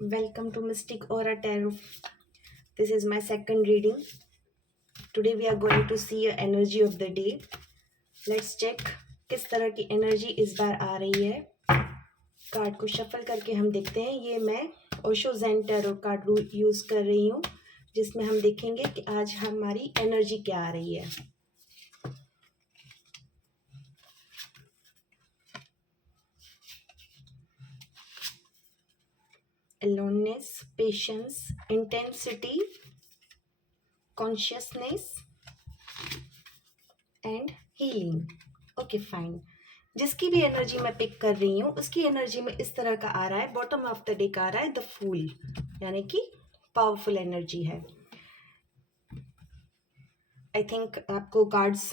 Welcome to Mystic Aura Tarot. This is my second reading. Today we are going to see your energy of the day. Let's check किस तरह की energy इस बार आ रही है. Card को shuffle करके हम देखते हैं. ये मैं Osho Zen tarot card use कर रही हूँ, जिसमें हम देखेंगे कि आज हमारी एनर्जी क्या आ रही है. Aloneness, patience, intensity, consciousness and healing. Okay fine. जिसकी भी एनर्जी मैं पिक कर रही हूँ उसकी एनर्जी में इस तरह का आ रहा है. बॉटम ऑफ द डेक आ रहा है द फूल, यानी कि पावरफुल एनर्जी है. आई थिंक आपको कार्ड्स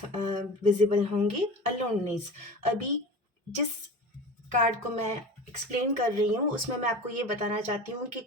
विजिबल होंगे. अलोननेस. अभी जिस कार्ड को मैं एक्सप्लेन कर रही हूँ उसमें मैं आपको ये बताना चाहती हूँ कि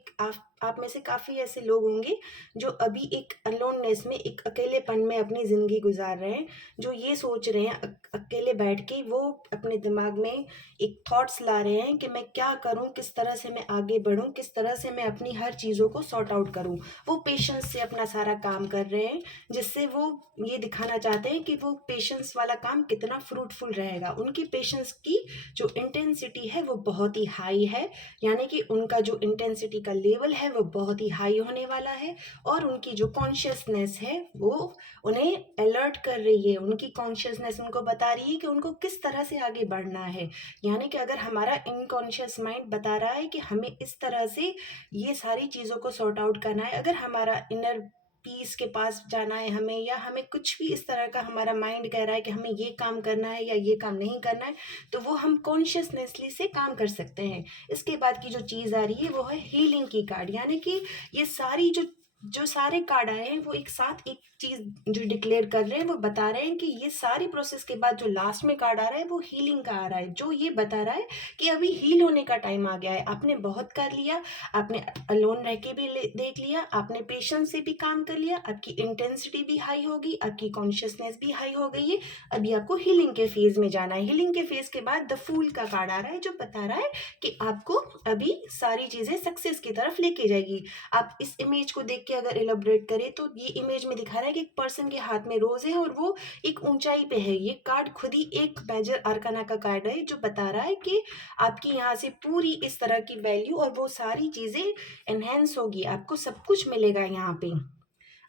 आप में से काफ़ी ऐसे लोग होंगे जो अभी एक अलोननेस में, एक अकेलेपन में अपनी ज़िंदगी गुजार रहे हैं, जो ये सोच रहे हैं अकेले बैठ के, वो अपने दिमाग में एक थॉट्स ला रहे हैं कि मैं क्या करूँ, किस तरह से मैं आगे बढ़ूँ, किस तरह से मैं अपनी हर चीज़ों को सॉर्ट आउट करूँ. वो पेशेंस से अपना सारा काम कर रहे हैं, जिससे वो ये दिखाना चाहते हैं कि वो पेशेंस वाला काम कितना फ्रूटफुल रहेगा. उनकी पेशेंस की जो इंटेंसिटी है वो बहुत ही हाई है, यानी कि उनका जो इंटेंसिटी का लेवल है वो बहुत ही हाई होने वाला है. और उनकी जो कॉन्शियसनेस है वो उन्हें अलर्ट कर रही है. उनकी कॉन्शियसनेस उनको बता रही है कि उनको किस तरह से आगे बढ़ना है. यानी कि अगर हमारा इनकॉन्शियस माइंड बता रहा है कि हमें इस तरह से ये सारी चीज़ों को सॉर्ट आउट करना है, अगर हमारा इनर पीस के पास जाना है हमें, या हमें कुछ भी इस तरह का हमारा माइंड कह रहा है कि हमें ये काम करना है या ये काम नहीं करना है, तो वो हम कॉन्शियसनेसली से काम कर सकते हैं. इसके बाद की जो चीज़ आ रही है वो है हीलिंग की कार्ड. यानी कि ये सारी जो जो सारे कार्ड आए हैं वो एक साथ एक चीज़ जो डिक्लेयर कर रहे हैं, वो बता रहे हैं कि ये सारी प्रोसेस के बाद जो लास्ट में कार्ड आ रहा है वो हीलिंग का आ रहा है, जो ये बता रहा है कि अभी हील होने का टाइम आ गया है. आपने बहुत कर लिया, आपने अलोन रह के भी देख लिया, आपने पेशेंस से भी काम कर लिया, आपकी इंटेंसिटी भी हाई होगी, आपकी कॉन्शियसनेस भी हाई हो गई है. अभी आपको हीलिंग के फेज में जाना है. हीलिंग के फेज के बाद द फूल का कार्ड आ रहा है, जो बता रहा है कि आपको अभी सारी चीज़ें सक्सेस की तरफ लेके जाएगी. आप इस इमेज को देख के अगर एलोबरेट करें तो ये इमेज में दिखा रहा है कि एक पर्सन के हाथ में रोज है और वो एक ऊंचाई पे है. ये कार्ड खुद ही एक मेजर आर्काना का कार्ड है, जो बता रहा है कि आपकी यहाँ से पूरी इस तरह की वैल्यू और वो सारी चीज़ें एनहेंस होगी, आपको सब कुछ मिलेगा यहाँ पे.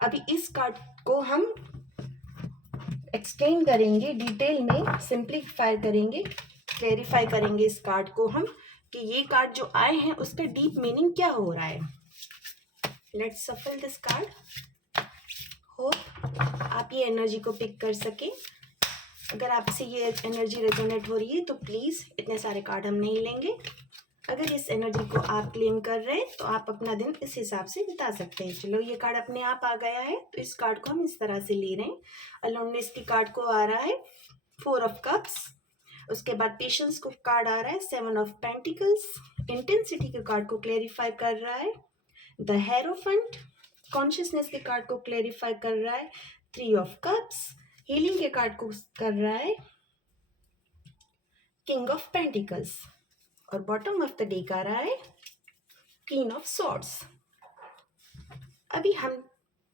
अभी इस कार्ड को हम एक्सप्लेन करेंगे डिटेल में, सिंप्लीफाई करेंगे, क्लेरिफाई करेंगे इस कार्ड को हम, कि ये कार्ड जो आए हैं उसका डीप मीनिंग क्या हो रहा है. लेट्स सफल दिस कार्ड. होप आप ये एनर्जी को पिक कर सके. अगर आपसे ये एनर्जी रेजोनेट हो रही है तो प्लीज़, इतने सारे कार्ड हम नहीं लेंगे. अगर इस एनर्जी को आप क्लेम कर रहे हैं तो आप अपना दिन इस हिसाब से बिता सकते हैं. चलो, ये कार्ड अपने आप आ गया है तो इस कार्ड को हम इस तरह से ले रहे हैं. अलोननेस की कार्ड को आ रहा है 4 ऑफ कप्स. उसके बाद पेशेंस को कार्ड आ रहा है 7 ऑफ पेंटिकल्स. इंटेंसिटी के कार्ड को क्लेरिफाई कर रहा है द हेरोफेंट. कॉन्शियसनेस के कार्ड को क्लेरिफाई कर रहा है 3 ऑफ कप्स. हीलिंग के कार्ड को कर रहा है किंग ऑफ पेंटिकल्स. और बॉटम ऑफ द डेक आ रहा है क्वीन ऑफ सॉर्ड्स. अभी हम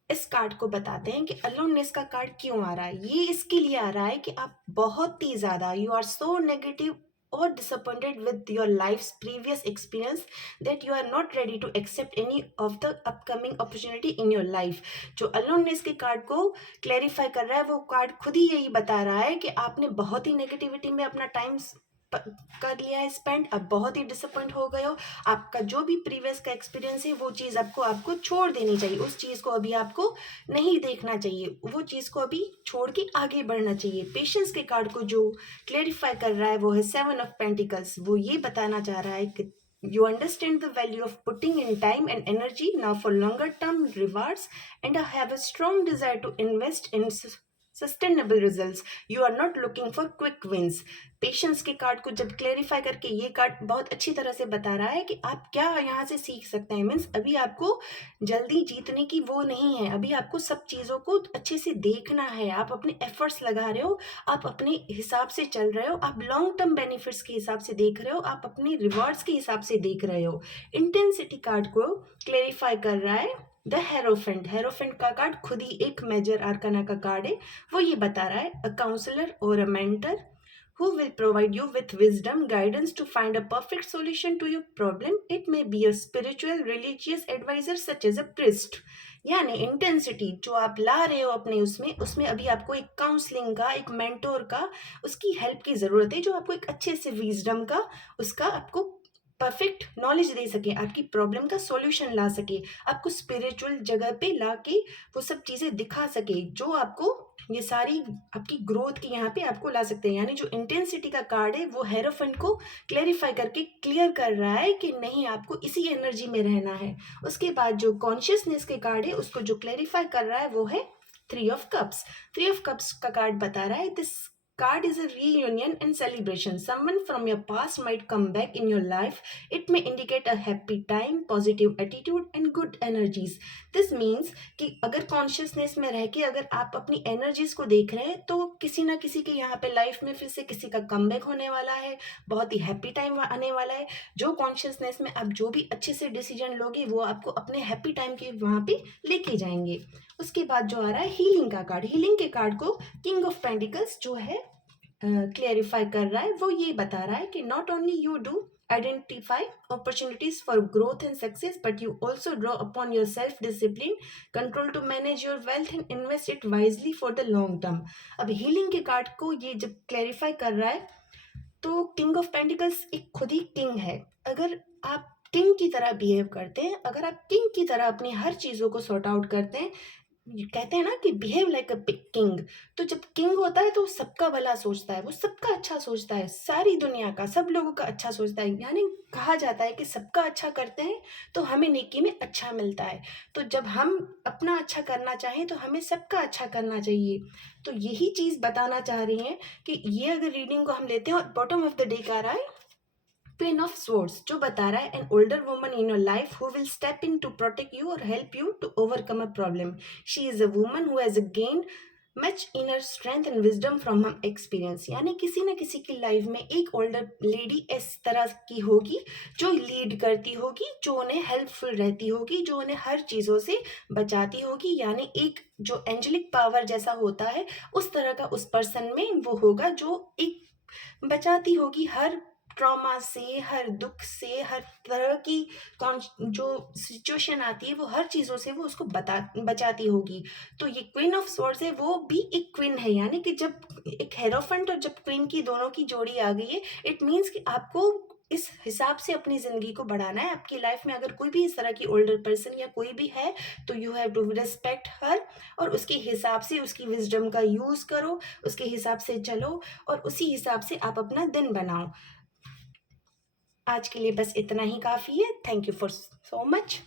इस कार्ड को बताते हैं कि अलोननेस का कार्ड क्यों आ रहा है. ये इसके लिए आ रहा है कि आप बहुत ही ज़्यादा, you are so negative or disappointed with your life's previous experience that you are not ready to accept any of the upcoming opportunity in your life. जो अलोननेस के कार्ड को क्लैरिफाई कर रहा है वो कार्ड खुद ही यही बता रहा है कि आपने बहुत ही नेगेटिविटी में अपना टाइम कर लिया है स्पेंड, अब बहुत ही डिसअपॉइंट हो गए हो. आपका जो भी प्रीवियस का एक्सपीरियंस है वो चीज़ आपको छोड़ देनी चाहिए. उस चीज़ को अभी आपको नहीं देखना चाहिए, वो चीज़ को अभी छोड़ के आगे बढ़ना चाहिए. पेशेंस के कार्ड को जो क्लेरिफाई कर रहा है वो है 7 ऑफ पेंटिकल्स. वो ये बताना चाह रहा है कि you understand the value of putting in time and energy now for longer term rewards and have a strong desire to invest in sustainable results, you are not looking for quick wins. Patience के card को जब clarify करके ये card बहुत अच्छी तरह से बता रहा है कि आप क्या यहाँ से सीख सकते हैं। मीन्स अभी आपको जल्दी जीतने की वो नहीं है, अभी आपको सब चीज़ों को अच्छे से देखना है। आप अपने एफर्ट्स लगा रहे हो, आप अपने हिसाब से चल रहे हो, आप लॉन्ग टर्म बेनिफिट्स के हिसाब से देख रहे हो, आप अपने रिवॉर्ड्स के हिसाब से देख रहे हो। इंटेंसिटी कार्ड को क्लेरिफाई कर रहा है द हेरोफेंट। हेरोफेंट का कार्ड खुद ही एक मेजर आर्काना का कार्ड है। वो ये बता रहा है अ काउंसलर और a mentor who will provide you with wisdom guidance to find a perfect solution to your problem. It may be a spiritual religious advisor such as a priest. यानी intensity जो आप ला रहे हो अपने उसमें उसमें अभी आपको एक काउंसलिंग का, एक मेंटोर का, उसकी हेल्प की ज़रूरत है जो आपको एक अच्छे से विजडम का, उसका आपको परफेक्ट नॉलेज दे सके, आपकी प्रॉब्लम का सॉल्यूशन ला सके, आपको स्पिरिचुअल जगह पे ला के वो सब चीज़ें दिखा सके जो आपको ये सारी आपकी ग्रोथ की यहाँ पे आपको ला सकते हैं। यानी जो इंटेंसिटी का कार्ड है वो हेरोफेंट को क्लेरिफाई करके क्लियर कर रहा है कि नहीं, आपको इसी एनर्जी में रहना है। उसके बाद जो कॉन्शियसनेस के कार्ड है उसको जो क्लेरिफाई कर रहा है वो है three of cups. Three of cups का कार्ड बता रहा है this card is a reunion and celebration. Someone from your past might come back in your life. It may indicate a happy time, positive attitude and good energies. This means कि अगर consciousness में रह के अगर आप अपनी energies को देख रहे हैं तो किसी ना किसी के यहाँ पे लाइफ में फिर से किसी का कमबैक होने वाला है, बहुत ही हैप्पी टाइम आने वाला है। जो कॉन्शियसनेस में आप जो भी अच्छे से डिसीजन लोगे वो आपको अपने हैप्पी टाइम के वहाँ पे लेके जाएंगे। उसके बाद जो आ रहा है हीलिंग का कार्ड। हीलिंग के कार्ड को किंग ऑफ पेंटिकल्स जो है क्लेरिफाई कर रहा है। वो ये बता रहा है कि not only you do identify opportunities for growth and success, but you also draw upon your self discipline control to manage your wealth and invest it wisely for the long term. अब healing के card को ये जब clarify कर रहा है तो king of pentacles एक खुद ही किंग है। अगर आप किंग की तरह बिहेव करते हैं, अगर आप किंग की तरह अपनी हर चीज़ों को सॉर्ट आउट करते हैं, कहते हैं ना कि बिहेव लाइक अ किंग। तो जब किंग होता है तो सबका भला सोचता है, वो सबका अच्छा सोचता है, सारी दुनिया का, सब लोगों का अच्छा सोचता है। यानी कहा जाता है कि सबका अच्छा करते हैं तो हमें नेकी में अच्छा मिलता है। तो जब हम अपना अच्छा करना चाहें तो हमें सबका अच्छा करना चाहिए। तो यही चीज़ बताना चाह रही हैं कि ये अगर रीडिंग को हम लेते हैं और बॉटम ऑफ द डे का रहा है क्वीन ऑफ स्वर्ड्स जो बता रहा है an older woman in your life who will step in to protect you और help you to overcome a problem. She is a woman who has gained much inner strength and wisdom from her experience. यानी किसी न किसी की life में एक older lady इस तरह की होगी जो लीड करती होगी, जो उन्हें हेल्पफुल रहती होगी, जो उन्हें हर चीज़ों से बचाती होगी। यानी एक जो एंजेलिक पावर जैसा होता है उस तरह का उस पर्सन में वो होगा जो एक बचाती होगी हर ट्रॉमा से, हर दुख से, हर तरह की जो सिचुएशन आती है वो हर चीज़ों से वो उसको बचाती होगी। तो ये क्वीन ऑफ स्वॉर्ड्स है, वो भी एक क्वीन है। यानी कि जब एक हेरोफेंट और जब क्वीन की दोनों की जोड़ी आ गई है, इट मीन्स कि आपको इस हिसाब से अपनी ज़िंदगी को बढ़ाना है। आपकी लाइफ में अगर कोई भी इस तरह की ओल्डर पर्सन या कोई भी है तो you have to respect her और उसके हिसाब से उसकी विजडम का यूज़ करो, उसके हिसाब से चलो और उसी हिसाब से आप अपना दिन बनाओ। आज के लिए बस इतना ही काफ़ी है। Thank you for so much.